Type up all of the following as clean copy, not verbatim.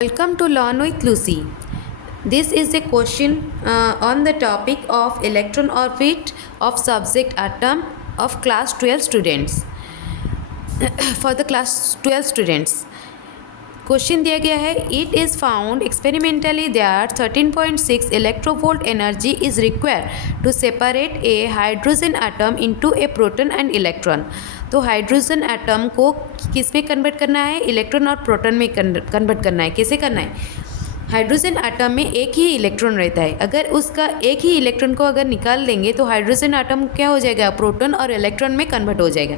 Welcome to Learn with Lucy. This is a question on the topic of electron orbit of subject atom of class 12 students. For the class 12 students, question दिया गया है it is found experimentally that 13.6 electronvolt energy is required to separate a hydrogen atom into a proton and electron. तो hydrogen atom को किस में convert करना है? Electron और प्रोटॉन में कन्वर्ट करना है। कैसे करना है? हाइड्रोजन एटम में एक ही इलेक्ट्रॉन रहता है। अगर उसका एक ही इलेक्ट्रॉन को अगर निकाल देंगे तो हाइड्रोजन एटम क्या हो जाएगा? प्रोटॉन और इलेक्ट्रॉन में कन्वर्ट हो जाएगा।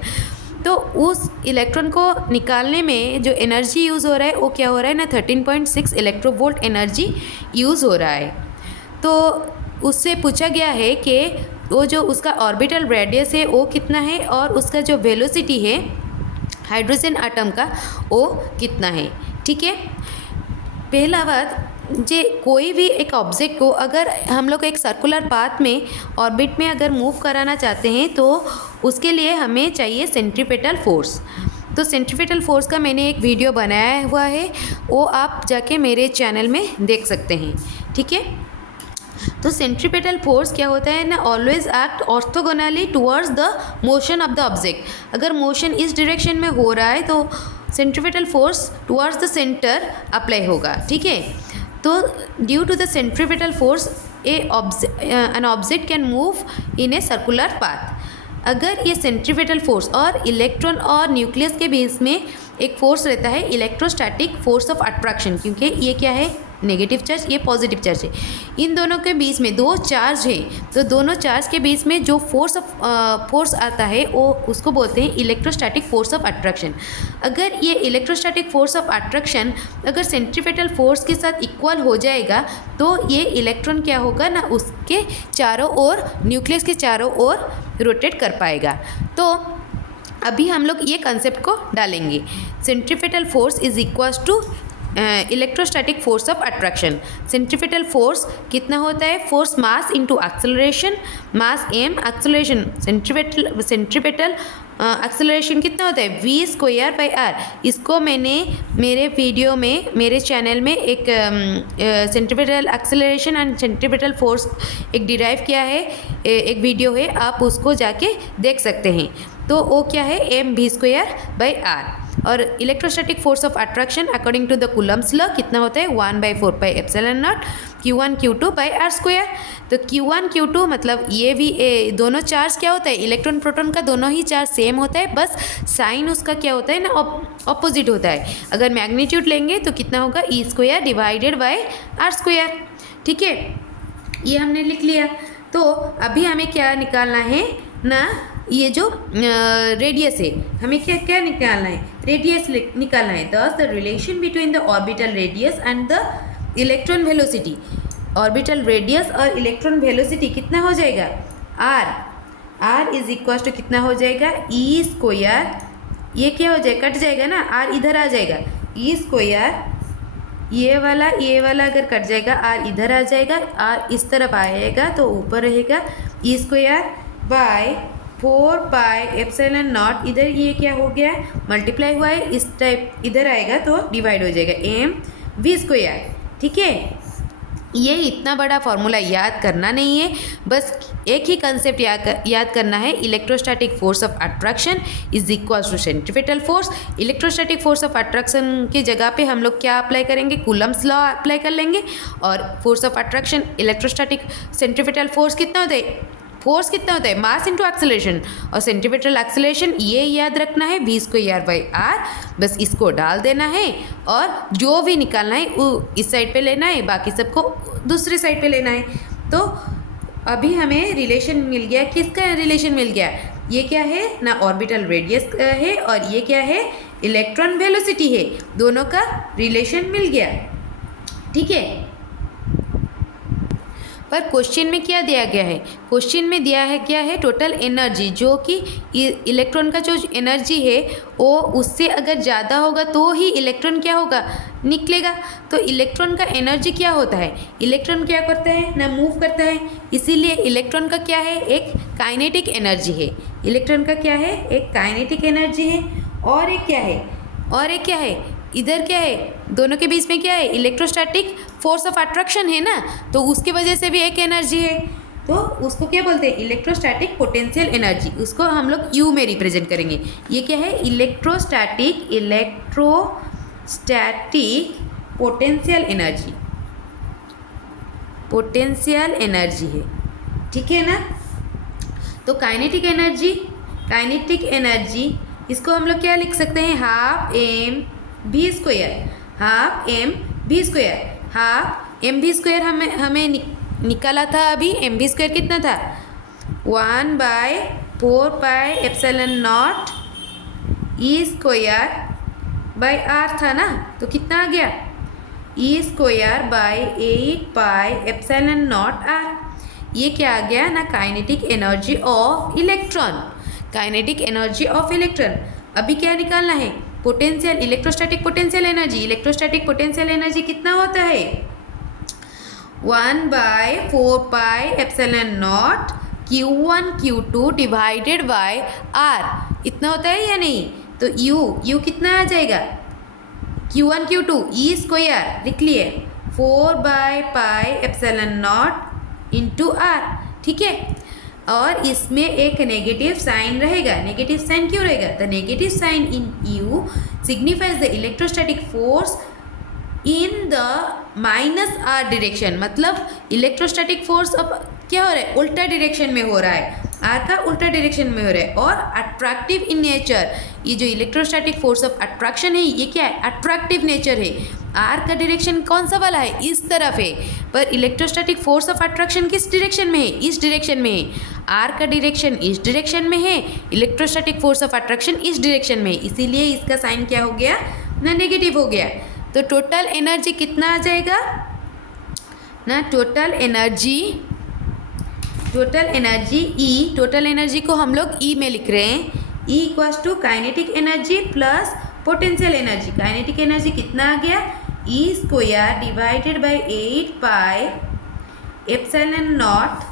तो उस इलेक्ट्रॉन को निकालने में जो एनर्जी यूज़ हो रहा है वो क्या हो रहा है ना, 13.6 इलेक्ट्रोवोल्ट एनर्जी यूज़ हो रहा है। तो उससे पूछा गया है कि वो जो उसका ऑर्बिटल रेडियस है वो कितना है और उसका जो वेलोसिटी है हाइड्रोजन एटम का वो कितना है। ठीक है, पहला बात जे कोई भी एक ऑब्जेक्ट को अगर हम लोग एक सर्कुलर पाथ में ऑर्बिट में अगर मूव कराना चाहते हैं तो उसके लिए हमें चाहिए सेंट्रीपेटल फोर्स। तो सेंट्रीपेटल फोर्स का मैंने एक वीडियो बनाया हुआ है, वो आप जाके मेरे चैनल में देख सकते हैं। ठीक है, तो सेंट्रीपेटल फोर्स क्या होता है ना, always act orthogonally towards the motion of the object. अगर मोशन इस डायरेक्शन में हो रहा है तो centripetal force towards the centre apply होगा। ठीक है, तो due to the centripetal force an object can move in a circular path. अगर ये सेंट्रीपेटल फोर्स और इलेक्ट्रॉन और न्यूक्लियस के बीच में एक फोर्स रहता है इलेक्ट्रोस्टैटिक फोर्स ऑफ अट्रैक्शन, क्योंकि ये क्या है, नेगेटिव चार्ज, ये पॉजिटिव चार्ज है। इन दोनों के बीच में दो चार्ज है, तो दोनों चार्ज के बीच में जो फोर्स आता है वो उसको बोलते हैं इलेक्ट्रोस्टैटिक फोर्स ऑफ अट्रैक्शन। अगर ये इलेक्ट्रोस्टैटिक फोर्स ऑफ अट्रैक्शन अगर सेंट्रीपेटल फोर्स के साथ इक्वल हो जाएगा तो ये इलेक्ट्रॉन क्या होगा ना, उसके चारों ओर, न्यूक्लियस के चारों ओर रोटेट कर पाएगा। तो अभी हम लोग ये कंसेप्ट को डालेंगे। Centripetal force is equals to electrostatic force of attraction. Centripetal force कितना होता है? Force mass into acceleration, mass m acceleration. Centripetal acceleration कितना होता है? V square by r. इसको मैंने मेरे वीडियो में, मेरे चैनल में एक centripetal acceleration and centripetal force एक डिराइव किया है, एक वीडियो है, आप उसको जाके देख सकते हैं। तो वो क्या है? M we square by R. और electrostatic force of attraction according to the Coulomb's law कितना होता है? 1/4 pi epsilon naught Q1 Q2 by R square. तो Q1 Q2 मतलब ये भी दोनों चार्ज क्या होता है? इलेक्ट्रॉन प्रोटॉन का दोनों ही चार्ज सेम होता है, बस साइन उसका क्या होता है ना, ऑपोजिट होता है। अगर मैग्नीट्यूड लेंगे तो कितना होगा? E square divided by R square. ठीक है, ये हमने लिख लिया। तो अभी हमें क्या निकालना है ना, ये जो रेडियस है, हमें क्या क्या निकालना है? रेडियस निकालना है। दस the relation between the orbital radius and the electron velocity. Orbital radius और इलेक्ट्रॉन वेलोसिटी कितना हो जाएगा? आर इज इक्वल टू कितना हो जाएगा? ई स्क्वायर, ये क्या हो जाएगा? कट जाएगा ना, आर इधर आ जाएगा। ई स्क्वायर, ये वाला अगर कट जाएगा, आर इधर आ जाएगा, आर इस तरफ आएगा तो ऊपर रहेगा। E square by 4 pi epsilon naught, इधर ये क्या हो गया? मल्टीप्लाई हुआ है, इस टाइप इधर आएगा तो डिवाइड हो जाएगा, एम वी स्क्वायर। ठीक है, ये इतना बड़ा फॉर्मूला याद करना नहीं है, बस एक ही कंसेप्ट याद करना है। Electrostatic force of attraction is equal to centripetal force. Electrostatic force of attraction की जगह पे हम लोग क्या अप्लाई करेंगे? कूलम्स लॉ अप्लाई कर लेंगे। और force of attraction, electrostatic centripetal force कितना होता है? फोर्स कितना होता है? Mass into acceleration. और सेंट्रीपेटल एक्सेलरेशन ये याद रखना है, वी स्क्वायर बाई आर। बस इसको डाल देना है और जो भी निकालना है वो इस साइड पे लेना है, बाकी सबको दूसरी साइड पे लेना है। तो अभी हमें रिलेशन मिल गया। किसका रिलेशन मिल गया? ये क्या है ना, ऑर्बिटल रेडियस है और ये क्या है? इलेक्ट्रॉन वेलोसिटी है। दोनों का रिलेशन मिल गया। ठीक है, पर क्वेश्चन में क्या दिया गया है? क्वेश्चन में दिया है क्या है? टोटल एनर्जी, जो कि इलेक्ट्रॉन का जो एनर्जी है वो उससे अगर ज़्यादा होगा तो ही इलेक्ट्रॉन क्या होगा? निकलेगा। तो इलेक्ट्रॉन का एनर्जी क्या होता है? इलेक्ट्रॉन क्या करता है ना, मूव करता है। इसीलिए इलेक्ट्रॉन का क्या है? एक काइनेटिक एनर्जी है। इलेक्ट्रॉन का क्या है? एक काइनेटिक एनर्जी है। और एक क्या है? इधर क्या है, दोनों के बीच में क्या है, इलेक्ट्रोस्टैटिक फोर्स ऑफ अट्रैक्शन है ना, तो उसकी वजह से भी एक एनर्जी है, तो उसको क्या बोलते हैं, इलेक्ट्रोस्टैटिक पोटेंशियल एनर्जी। उसको हम लोग यू में रिप्रेजेंट करेंगे। ये क्या है, electrostatic potential energy, potential energy है, ठीक है ना। तो काइनेटिक एनर्जी इसको हम लोग क्या लिख सकते हैं, half m we square, half m we square हमें निकाला था अभी। एम वी स्क्वायर कितना था, 1/4πε0 ई स्क्वायर बाई आर था ना, तो कितना आ गया, ई स्क्वायर बाई 8πε0 आर। ये क्या आ गया ना, kinetic energy of electron, kinetic energy of electron. अभी क्या निकालना है, potential, electrostatic potential energy. Electrostatic potential energy कितना होता है, 1/4πε0 Q1 Q2 divided by R, इतना होता है या नहीं। तो U कितना आ जाएगा, Q1 Q2 ई स्क्वायर लिख लिए 4/πε0 इंटू आर, ठीक है। और इसमें एक नेगेटिव साइन रहेगा। नेगेटिव साइन क्यों रहेगा, the negative sign in U signifies the electrostatic force in the minus r direction. मतलब इलेक्ट्रोस्टैटिक फोर्स अब क्या हो रहा है, उल्टा डायरेक्शन में हो रहा है, आर का उल्टा डायरेक्शन में हो रहा है। और अट्रैक्टिव इन नेचर, ये जो इलेक्ट्रोस्टैटिक फोर्स ऑफ अट्रैक्शन है ये क्या है, अट्रैक्टिव नेचर है। आर का डायरेक्शन कौन सा वाला है, इस तरफ है, पर इलेक्ट्रोस्टैटिक फोर्स ऑफ अट्रैक्शन किस डायरेक्शन में है, इस डायरेक्शन में है। आर का डायरेक्शन इस डायरेक्शन में है, इलेक्ट्रोस्टैटिक फोर्स ऑफ अट्रैक्शन इस डायरेक्शन में है, इसीलिए इसका साइन क्या हो गया ना, नेगेटिव हो गया। तो टोटल एनर्जी कितना आ जाएगा ना, total energy e, total energy को हम लोग ई में लिख रहे हैं, e equals to kinetic energy plus potential energy. Kinetic energy कितना आ गया, e square divided by 8πε0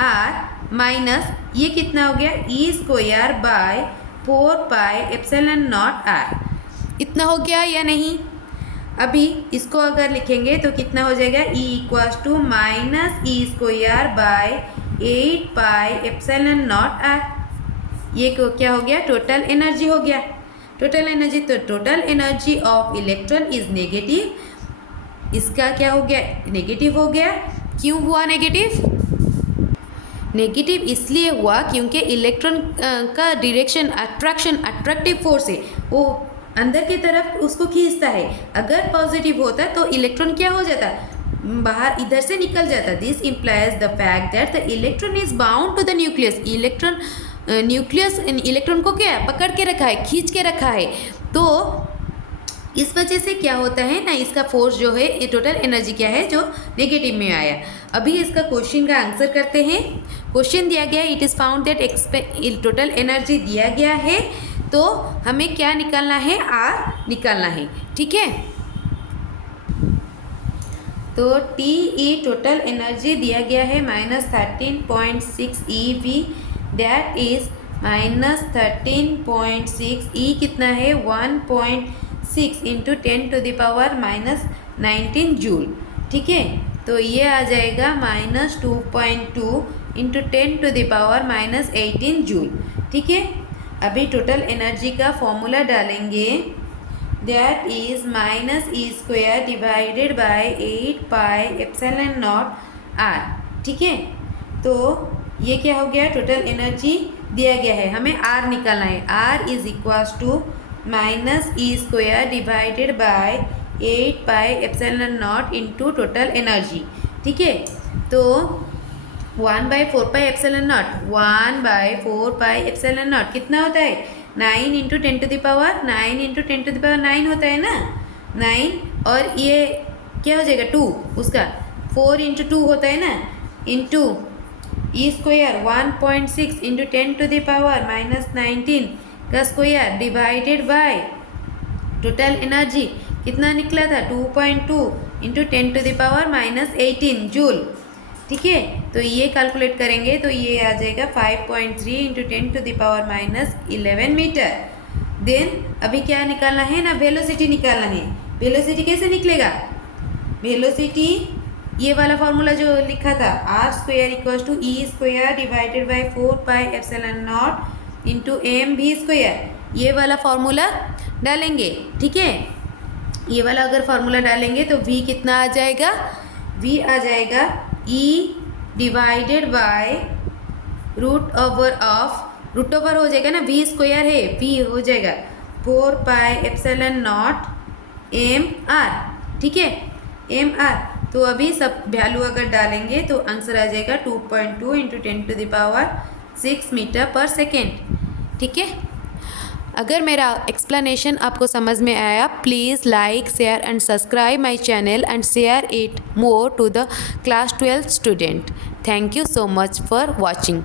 r minus ये कितना हो गया, ई स्क्वायर बाय 4πε0 आर। इतना हो गया या नहीं। अभी इसको अगर लिखेंगे तो कितना हो जाएगा, e equals to minus e square by 8πε0 r. ये क्या हो गया, टोटल एनर्जी हो गया। टोटल एनर्जी, तो total energy of electron is negative. इसका क्या हो गया, नेगेटिव हो गया। क्यों हुआ नेगेटिव, नेगेटिव इसलिए हुआ क्योंकि इलेक्ट्रॉन का डायरेक्शन अट्रैक्टिव फोर्स है, वो अंदर की तरफ उसको खींचता है। अगर पॉजिटिव होता तो इलेक्ट्रॉन क्या हो जाता, बाहर इधर से निकल जाता। This implies the fact that the electron is bound to the nucleus. Nucleus electron को क्या पकड़ के रखा है, खींच के रखा है। तो इस वजह से क्या होता है ना, इसका फोर्स जो है, ये टोटल एनर्जी क्या है जो नेगेटिव में आया। अभी इसका क्वेश्चन का आंसर करते हैं। क्वेश्चन दिया गया, it is found that total energy दिया गया है, तो हमें क्या निकालना है, आर निकालना है, ठीक है। तो टी ई टोटल एनर्जी दिया गया है -13.6 EV, दैट इज -13.6 ई कितना है 1.6 इंटू 10⁻⁻19 जूल, ठीक है। तो ये आ जाएगा -2.2 इंटू 10⁻⁻18 जूल, ठीक है। अभी टोटल एनर्जी का फॉर्मूला डालेंगे, that is -e square divided by 8πε0 r, ठीक है। तो ये क्या हो गया, टोटल एनर्जी दिया गया है, हमें आर निकालना है। R is equals to -e square divided by 8πε0 into total energy, ठीक है। तो 1/4πε0, 1/4πε0 कितना होता है, 9 इंटू 10⁻9 इंटू 10⁻9 होता है ना, 9। और ये क्या हो जाएगा 2, उसका 4 इंटू 2 होता है ना, इंटू ई स्क्वायर 1.6 इंटू 10⁻⁻19 का square divided by total energy कितना निकला था 2.2 इंटू 10⁻⁻18 जूल, ठीक है। तो ये कैलकुलेट करेंगे तो ये आ जाएगा 5.3 इंटू 10⁻11 मीटर। देन अभी क्या निकालना है ना, वेलोसिटी निकालना है। वेलोसिटी कैसे निकलेगा? वेलोसिटी ये वाला फॉर्मूला जो लिखा था, r square equals to e square divided by 4πε0 into m we square, ये वाला फॉर्मूला डालेंगे। ठीक है, ये वाला अगर फॉर्मूला डालेंगे तो v कितना आ जाएगा? v आ जाएगा e divided by root over हो जाएगा ना, v स्क्वायर है, v हो जाएगा 4πε0 एम आर। ठीक है, एम आर। तो अभी सब वैल्यू अगर डालेंगे तो आंसर आ जाएगा 2.2 इंटू 10⁶ मीटर पर सेकेंड। ठीक है, अगर मेरा एक्सप्लेनेशन आपको समझ में आया, please like share and subscribe my channel and share it more to the class 12 student. Thank you so much for watching.